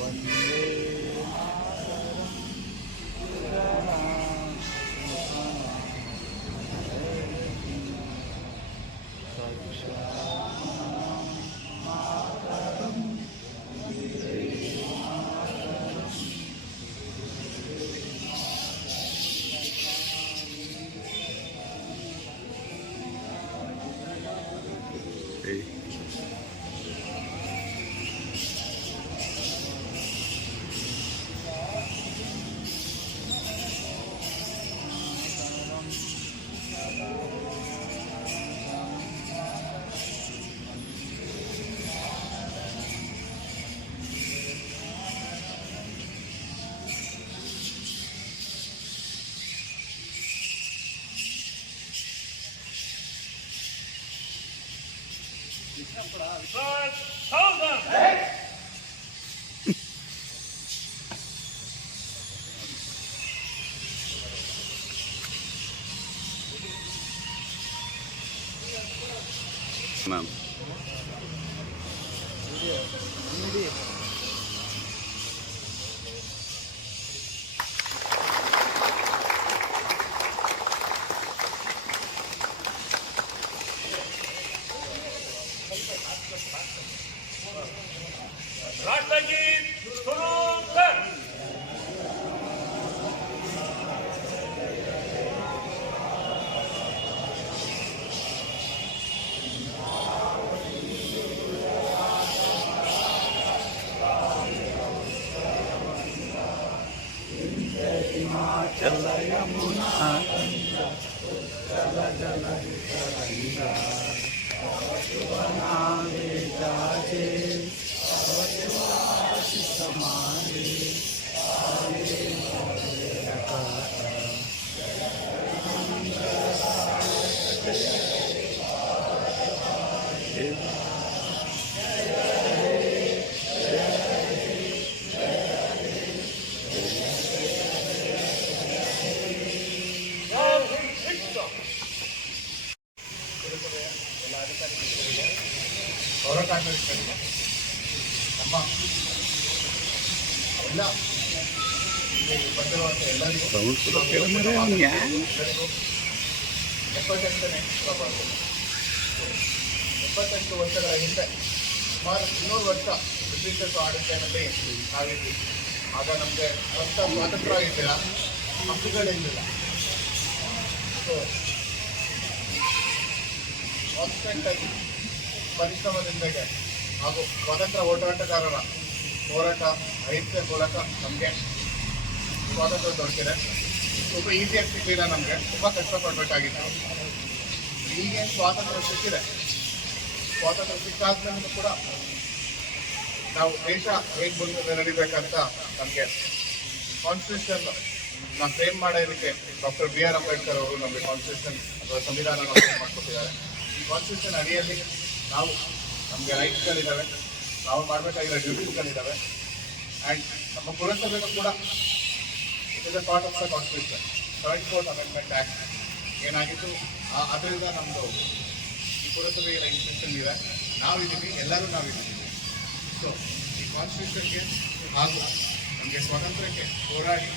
Vande ma'am राष्ट्रगीत सुरू कर. हिमाचल यमुना जल जल तरंगा बनावे जाजे समाने ನಮ್ಮ ಎಲ್ಲ ಬಂದಿರುವಂಥ ಎಲ್ಲರಿಗೂ 78 ವರ್ಷಗಳ ಹಿಂದೆ ಸುಮಾರು 200 ವರ್ಷ ಬ್ರಿಟಿಷರ ಆಡಳಿತದಲ್ಲಿ ನಾವಿದ್ವಿ. ಆಗ ನಮಗೆ ಸ್ವಂತ ಸ್ವಾತಂತ್ರ್ಯ ಆಗಿದ್ದಿಲ್ಲ, ಹಕ್ಕುಗಳಿರಲಿಲ್ಲ. ಸೊ ಕಾನ್ಸ್ಟೆಂಟಾಗಿ ಪರಿಶ್ರಮದಿಂದಾಗೆ ಹಾಗೂ ಸ್ವಾತಂತ್ರ್ಯ ಹೋರಾಟಗಾರರ ಹೋರಾಟ ಅಹಿಂಸೆ ಮೂಲಕ ನಮಗೆ ಸ್ವಾತಂತ್ರ್ಯ ದೊರಕಿದೆ. ಸ್ವಲ್ಪ ಈಸಿಯಾಗಿ ಸಿಗಲಿಲ್ಲ, ನಮಗೆ ತುಂಬ ಕಷ್ಟಪಡಬೇಕಾಗಿತ್ತು. ಈಗೇನು ಸ್ವಾತಂತ್ರ್ಯ ಸಿಕ್ಕಿದೆ, ಸ್ವಾತಂತ್ರ್ಯ ಸಿಕ್ಕಾದ್ಮೇಲೆ ಕೂಡ ನಾವು ದೇಶ ಹೇಗೆ ಮುಂದೆ ನಡಿಬೇಕಂತ ನಮಗೆ ಕಾನ್ಸ್ಟಿಟ್ಯೂಷನ್ ನಾವು ಫ್ರೇಮ್ ಮಾಡೋದಕ್ಕೆ ಡಾಕ್ಟರ್ ಬಿ ಆರ್ ಅಂಬೇಡ್ಕರ್ ಅವರು ನಮಗೆ ಕಾನ್ಸ್ಟಿಟ್ಯೂಷನ್ ಅಥವಾ ಸಂವಿಧಾನ ಮಾಡಿಕೊಟ್ಟಿದ್ದಾರೆ. ಈ ಕಾನ್ಸ್ಟಿಟ್ಯೂಷನ್ ಅಡಿಯಲ್ಲಿ ನಾವು ನಮಗೆ ರೈಟ್ಸ್ಗಳಿದ್ದಾವೆ, ನಾವು ಮಾಡಬೇಕಾಗಿರೋ ಡ್ಯೂಟೀಸ್ಗಳಿದ್ದಾವೆ. ಆ್ಯಂಡ್ ನಮ್ಮ ಪುರಸಭೆಗೂ ಕೂಡ it is a part of the constitution. 74th amendment act ಏನಾಗಿತ್ತು, ಅದರಿಂದ ನಮ್ಮದು ಈ ಪುರಸಭೆಯ ಇನ್ಸ್ಟ್ರಕ್ಷನ್ ಇದೆ. ನಾವಿದ್ದೀವಿ, ಎಲ್ಲರೂ ನಾವಿದ್ದೀವಿ. ಸೊ ಈ ಕಾನ್ಸ್ಟಿಟ್ಯೂಷನ್ಗೆ ಹಾಗೂ ನಮಗೆ ಸ್ವಾತಂತ್ರ್ಯಕ್ಕೆ ಹೋರಾಡಿ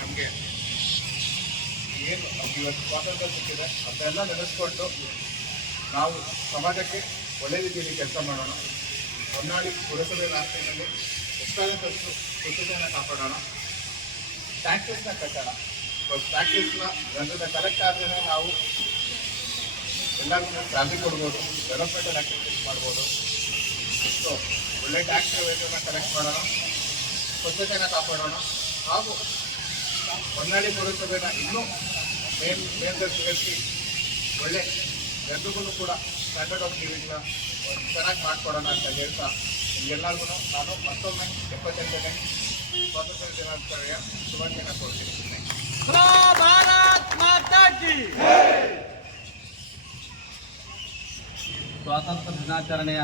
ನಮಗೆ ಏನು ನಮ್ಗೆ ಇವತ್ತು ಸ್ವಾತಂತ್ರ್ಯ ಸಿಕ್ಕಿದೆ ಅದನ್ನೆಲ್ಲ ನೆನೆಸ್ಕೊಂಡು ನಾವು ಸಮಾಜಕ್ಕೆ ಒಳ್ಳೆ ರೀತಿಯಲ್ಲಿ ಕೆಲಸ ಮಾಡೋಣ. ಹೊನ್ನಾಳಿ ಪುರಸಭೆ ವ್ಯಾಪ್ತಿಯಲ್ಲಿ ಎಷ್ಟಾದಷ್ಟು ಸ್ವಚ್ಛತೆಯನ್ನು ಕಾಪಾಡೋಣ, ಟ್ಯಾಕ್ಸಸ್ನ ಕಟ್ಟೋಣ. ಟ್ಯಾಕ್ಸಸ್ನ ಜನರಿಂದ ಕಲೆಕ್ಟ್ ಆದ್ರೇ ನಾವು ಎಲ್ಲರಿಗೂ ಸ್ಯಾಲ್ರಿ ಕೊಡ್ಬೋದು, ಡೆವಲಪ್ಮೆಂಟಲ್ ಆ್ಯಕ್ಟಿವಿಟೀಸ್ ಮಾಡ್ಬೋದು. ಸೊ ಒಳ್ಳೆ ಟ್ಯಾಕ್ಸ್ ರೆವೆನ್ಯೂನ ಕಲೆಕ್ಟ್ ಮಾಡೋಣ, ಸ್ವಚ್ಛತೆಯನ್ನು ಕಾಪಾಡೋಣ ಹಾಗೂ ಹೊನ್ನಾಳಿ ಪುರಸಭೆನ ಇನ್ನೂ ಮೇಲ್ದರ್ಜೆಗೇರಿಸಿ ಒಳ್ಳೆ ಜನರಿಗೂ ಕೂಡ ಸ್ಟ್ಯಾಂಡರ್ಡ್ ಆಫ್ ಲಿವಿಂಗ್ನ ಚೆನ್ನಾಗಿ ಮಾಡಿಕೊಡೋಣ ಅಂತ ಹೇಳ್ತಾ ನಿಮಗೆಲ್ಲರಿಗೂ ನಾನು ಮತ್ತೊಮ್ಮೆ 78ನೇ ಸ್ವಾತಂತ್ರ್ಯ ದಿನಾಚರಣೆಯ ಶುಭಾಶಯನ ಕೊಡ್ತೀನಿ. ಸ್ವಾತಂತ್ರ್ಯ ದಿನಾಚರಣೆಯ